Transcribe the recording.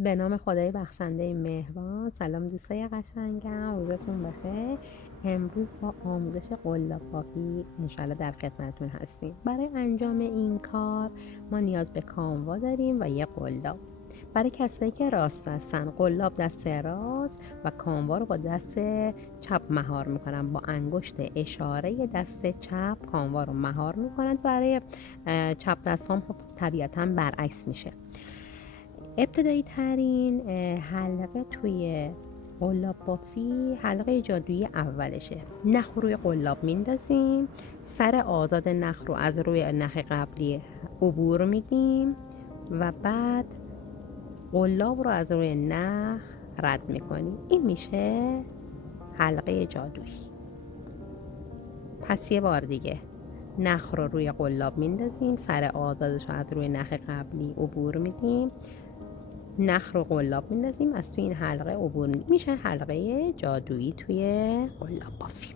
به نام خدای بخشنده مهربان. سلام دوستای قشنگم، روزتون بخیر. امروز با آموزش قلاب بافی انشالله در خدمتتون هستیم. برای انجام این کار ما نیاز به کانوا داریم و یه قلاب. برای کسایی که راست هستن، قلاب دست راست و کانوا رو با دست چپ مهار میکنن. با انگشت اشاره دست چپ کانوا رو مهار میکنن. برای چپ دستام خب طبیعتا برعکس میشه. ابتدایی ترین حلقه توی قلاب بافی حلقه جادویی اولشه. نخ روی قلاب میندازیم، سر آزاد نخ رو از روی نخ قبلی عبور میدیم و بعد قلاب رو از روی نخ رد میکنیم. این میشه حلقه جادویی. پس یه بار دیگه نخ رو روی قلاب میندازیم، سر آزادش رو از روی نخ قبلی عبور میدیم، نخ رو قلاب میندازیم، از توی این حلقه عبور میشه حلقه جادویی توی قلاب بافی.